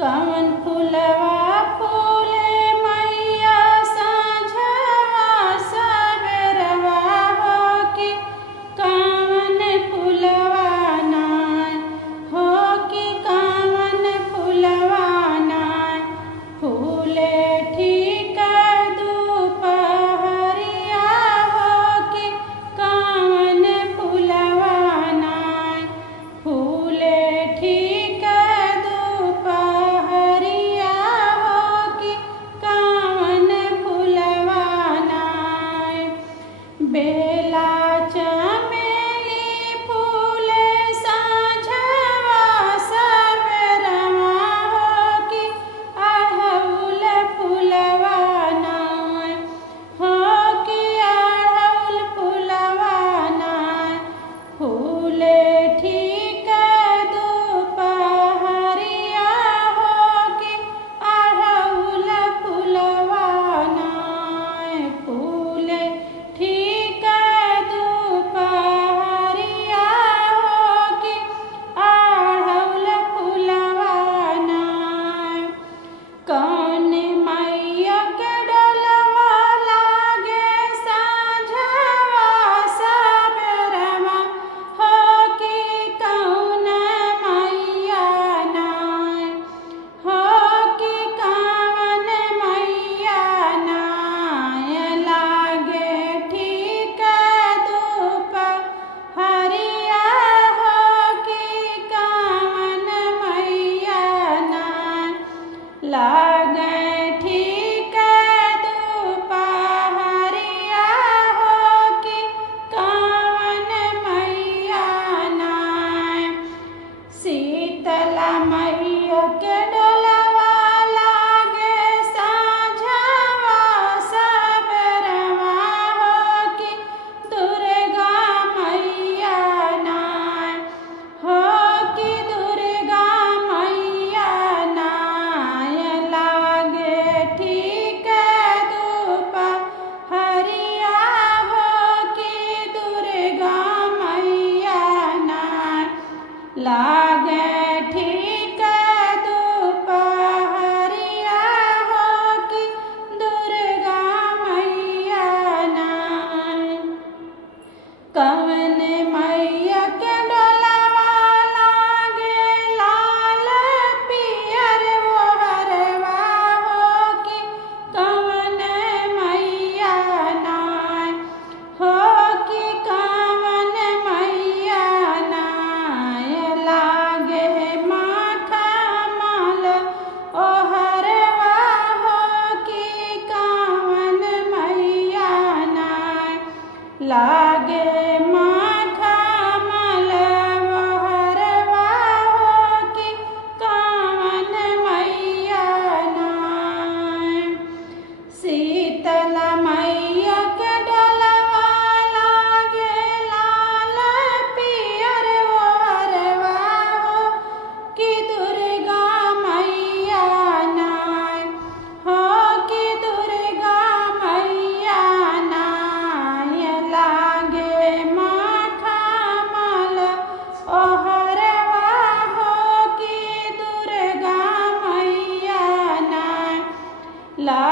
कवन फुलवा फूले मैया साँझवा सबेरवा हो कि कवन फुलवा नाय हो कि कवन फुलवा नाय फूले ठीक दुपहरिया हो कि कवन फुलवा नाय फूले ठीक दुपहरिया हो कि कवन फुलवा नाय बेला चमेली फूले साँझवा सबेरवा हो कि अड़हुल फुलवा नाय हो कि अड़हुल फुलवा नाय फूले ठीक दुपहरिया हो कि अड़हुल फुलवा नाय फूले ठीक दुपहरिया हो कि अड़हुल फुलवा नाय कौन मैया के डोलवा लागे साँझवा सबेरवा हो कि कौन मैया नाय हो कि कवन मैया नाय लागे ठीक दुपहरिया हो कि कवन मैया नाय लागे ठीक दुपहरिया हो कि कवन मैया नाय शीतला मैया के डोलवा लागे साँझवा सबेरवा हो कि दुर्गा मैया नाय हो कि दुर्गा मैया नाय लागे ठीक दुपहरिया हो कि दुर्गा मैया नाय लागे ठीक दुपहरिया हो कि दुर्गा मैया नाय कवन मैया के डोलवा लागे लाल पियर ओहरवा हो कि कवन मैया नाय हो कि कवन मैया नाय लागे मखमल ओहरवा हो कि कवन मैया नाय लागे मखमल ओहरवा हो कि कवन मैया नाय शीतला मैया के डोलवा लागे लाल पियर ओहरवा हो कि दुर्गा मैया नाय हो कि दुर्गा मैया नाय लागे मखमल ओहरवा हो कि दुर्गा मैया नाय ला